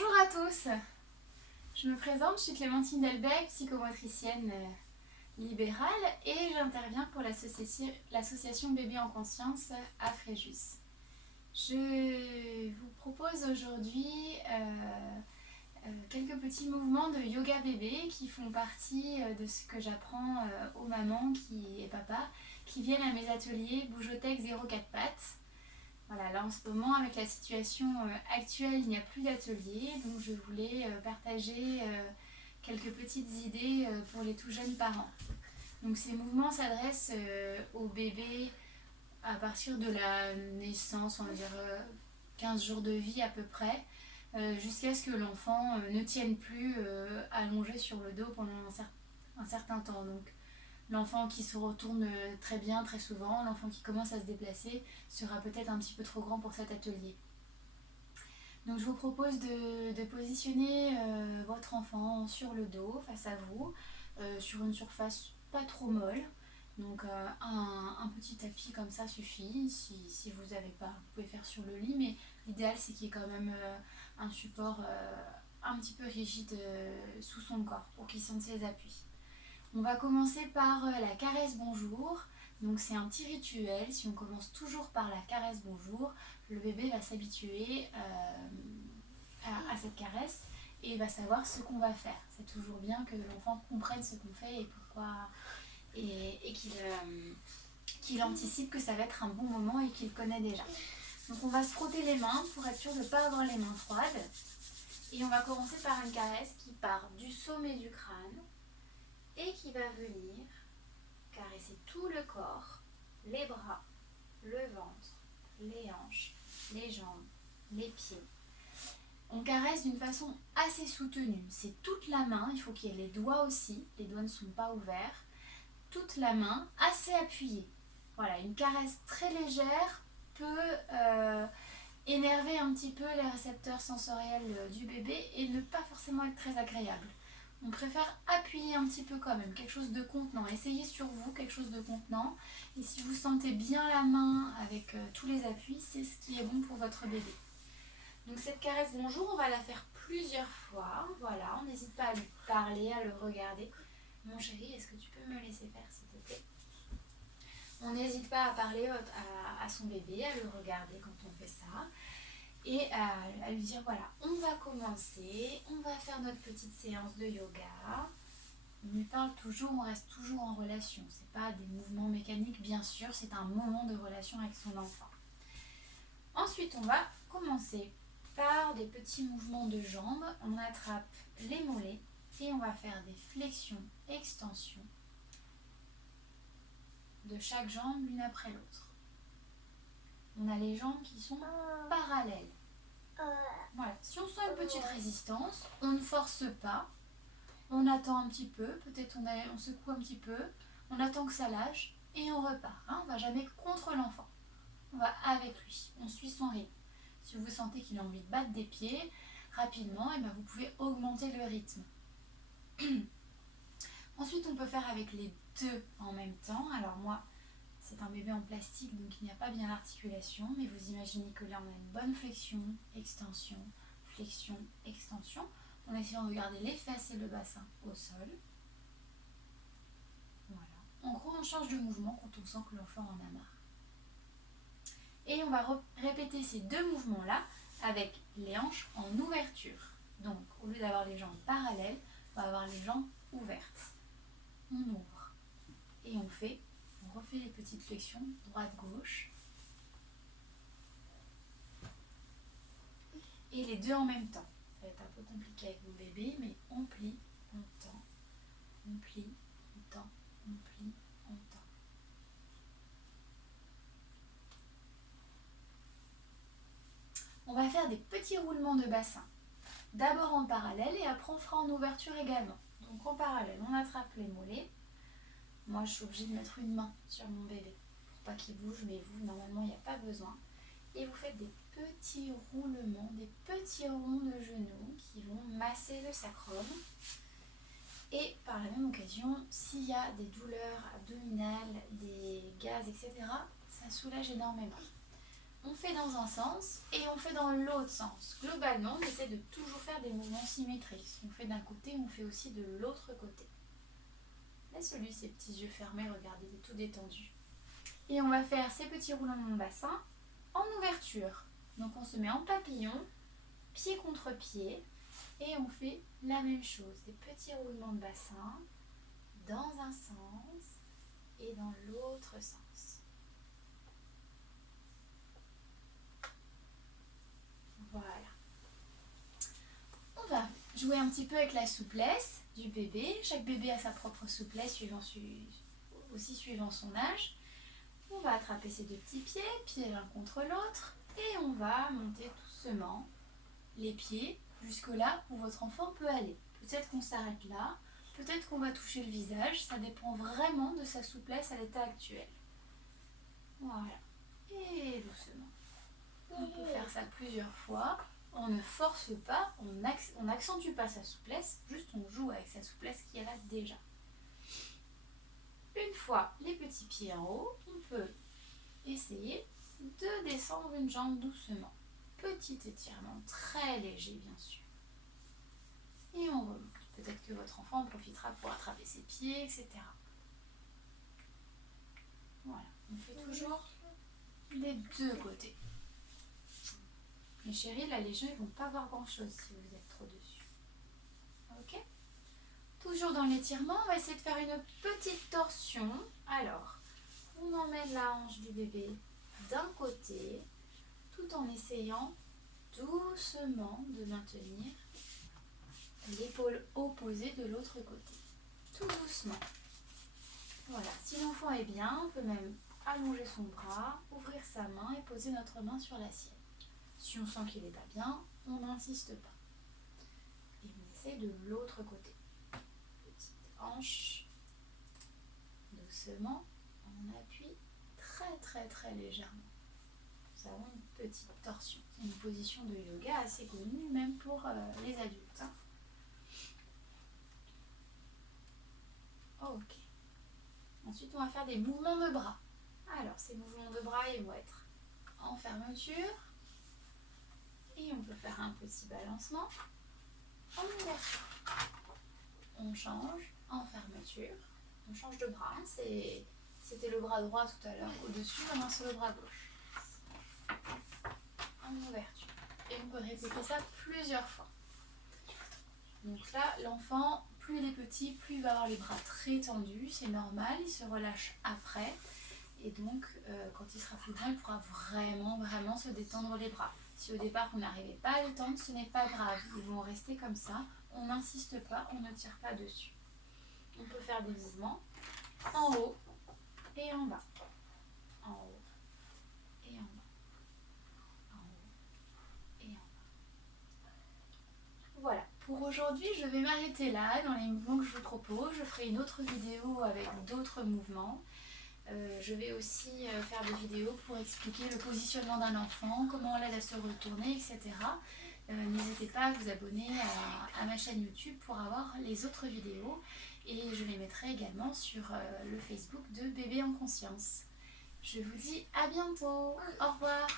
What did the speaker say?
Bonjour à tous, je me présente, je suis Clémentine Delbecq, psychomotricienne libérale et j'interviens pour l'association Bébé en Conscience à Fréjus. Je vous propose aujourd'hui quelques petits mouvements de yoga bébé qui font partie de ce que j'apprends aux mamans et papas qui viennent à mes ateliers Bougeothèque 04 pattes. Voilà, là en ce moment, avec la situation actuelle, il n'y a plus d'atelier, donc je voulais partager quelques petites idées pour les tout jeunes parents. Donc ces mouvements s'adressent aux bébés à partir de la naissance, on va dire 15 jours de vie à peu près, jusqu'à ce que l'enfant ne tienne plus allongé sur le dos pendant un certain temps. Donc l'enfant qui se retourne très bien, très souvent, l'enfant qui commence à se déplacer sera peut-être un petit peu trop grand pour cet atelier. Donc je vous propose de positionner votre enfant sur le dos, face à vous, sur une surface pas trop molle. Donc un petit tapis comme ça suffit. Si vous n'avez pas, vous pouvez faire sur le lit, mais l'idéal c'est qu'il y ait quand même un support un petit peu rigide sous son corps pour qu'il sente ses appuis. On va commencer par la caresse bonjour. Donc c'est un petit rituel. Si on commence toujours par la caresse bonjour, le bébé va s'habituer à cette caresse et va savoir ce qu'on va faire. C'est toujours bien que l'enfant comprenne ce qu'on fait et pourquoi, et qu'il anticipe que ça va être un bon moment et qu'il connaît déjà. Donc on va se frotter les mains pour être sûr de ne pas avoir les mains froides. Et on va commencer par une caresse qui part du sommet du crâne et qui va venir caresser tout le corps, les bras, le ventre, les hanches, les jambes, les pieds. On caresse d'une façon assez soutenue. C'est toute la main, il faut qu'il y ait les doigts aussi, les doigts ne sont pas ouverts. Toute la main, assez appuyée. Voilà, une caresse très légère peut énerver un petit peu les récepteurs sensoriels du bébé et ne pas forcément être très agréable. On préfère appuyer un petit peu quand même, quelque chose de contenant. Essayez sur vous quelque chose de contenant. Et si vous sentez bien la main avec tous les appuis, c'est ce qui est bon pour votre bébé. Donc cette caresse bonjour, on va la faire plusieurs fois. Voilà, on n'hésite pas à lui parler, à le regarder. Mon chéri, est-ce que tu peux me laisser faire s'il te plaît? On n'hésite pas à parler à son bébé, à le regarder quand on fait ça. Et à lui dire voilà, on va commencer, on va faire notre petite séance de yoga. On lui parle toujours, on reste toujours en relation. C'est pas des mouvements mécaniques, bien sûr, c'est un moment de relation avec son enfant. Ensuite, on va commencer par des petits mouvements de jambes. On attrape les mollets et on va faire des flexions, extensions de chaque jambe l'une après l'autre. On a les jambes qui sont parallèles. Voilà. Si on sent une petite résistance, on ne force pas, on attend un petit peu, peut-être on secoue un petit peu, on attend que ça lâche et on repart. On ne va jamais contre l'enfant, on va avec lui, on suit son rythme. Si vous sentez qu'il a envie de battre des pieds rapidement, et bien vous pouvez augmenter le rythme. Ensuite, on peut faire avec les deux en même temps. Alors moi, c'est un bébé en plastique, donc il n'y a pas bien l'articulation, mais vous imaginez que là, on a une bonne flexion, extension, en essayant de garder les fesses et le bassin au sol. Voilà. En gros, on change de mouvement quand on sent que l'enfant en a marre. Et on va répéter ces deux mouvements-là avec les hanches en ouverture. Donc, au lieu d'avoir les jambes parallèles, on va avoir les jambes ouvertes. On ouvre et on refait les petites flexions droite-gauche. Et les deux en même temps. Ça va être un peu compliqué avec mon bébé, mais on plie, on tend, on plie, on tend, on plie, on tend. On va faire des petits roulements de bassin. D'abord en parallèle et après on fera en ouverture également. Donc en parallèle, on attrape les mollets. Moi, je suis obligée de mettre une main sur mon bébé pour pas qu'il bouge, mais vous, normalement, il n'y a pas besoin. Et vous faites des petits roulements, des petits ronds de genoux qui vont masser le sacrum. Et par la même occasion, s'il y a des douleurs abdominales, des gaz, etc., ça soulage énormément. on fait dans un sens et on fait dans l'autre sens. Globalement, on essaie de toujours faire des mouvements symétriques. Ce qu'on fait d'un côté, on fait aussi de l'autre côté. Laisse-lui ses petits yeux fermés, regardez, il est tout détendu. Et on va faire ces petits roulements de bassin en ouverture. Donc on se met en papillon, pied contre pied, et on fait la même chose. Des petits roulements de bassin dans un sens et dans l'autre sens. Voilà. On va jouer un petit peu avec la souplesse du bébé. Chaque bébé a sa propre souplesse aussi suivant son âge. On va attraper ses deux petits pieds l'un contre l'autre, et on va monter doucement les pieds jusque là où votre enfant peut aller. Peut-être qu'on s'arrête là, peut-être qu'on va toucher le visage, ça dépend vraiment de sa souplesse à l'état actuel. Voilà, et doucement. On peut faire ça plusieurs fois. On ne force pas, on n'accentue pas sa souplesse, juste on joue avec sa souplesse qui est là déjà. Une fois les petits pieds en haut, on peut essayer de descendre une jambe doucement. Petit étirement très léger bien sûr. Et on remonte. Peut-être que votre enfant en profitera pour attraper ses pieds, etc. Voilà, on fait toujours des deux côtés. Mais chérie, là les gens ils vont pas voir grand chose si vous êtes trop dessus. Ok? Toujours dans l'étirement, on va essayer de faire une petite torsion. Alors, on emmène la hanche du bébé d'un côté, tout en essayant doucement de maintenir l'épaule opposée de l'autre côté. Tout doucement. Voilà, si l'enfant est bien, on peut même allonger son bras, ouvrir sa main et poser notre main sur la sienne. Si on sent qu'il n'est pas bien, on n'insiste pas. Et on essaie de l'autre côté. Petite hanche. Doucement, on appuie très légèrement. Nous avons une petite torsion. C'est une position de yoga assez connue, même pour les adultes. Hein. Ok. Ensuite, on va faire des mouvements de bras. Alors, ces mouvements de bras, ils vont être en fermeture. Et on peut faire un petit balancement en ouverture. On change en fermeture. On change de bras. C'était le bras droit tout à l'heure au-dessus, maintenant c'est le bras gauche. En ouverture. Et on peut répéter ça plusieurs fois. Donc là, l'enfant, plus il est petit, plus il va avoir les bras très tendus. C'est normal, il se relâche après. Et donc, quand il sera plus grand, il pourra vraiment se détendre les bras. Si au départ, vous n'arrivez pas à les tendre, ce n'est pas grave. Ils vont rester comme ça. On n'insiste pas, on ne tire pas dessus. On peut faire des mouvements en haut et en bas. En haut et en bas. En haut et en bas. Voilà. Pour aujourd'hui, je vais m'arrêter là dans les mouvements que je vous propose. Je ferai une autre vidéo avec d'autres mouvements. Je vais aussi faire des vidéos pour expliquer le positionnement d'un enfant, comment on l'aide à se retourner, etc. N'hésitez pas à vous abonner à ma chaîne YouTube pour avoir les autres vidéos. Et je les mettrai également sur le Facebook de Bébé en Conscience. Je vous dis à bientôt. Au revoir.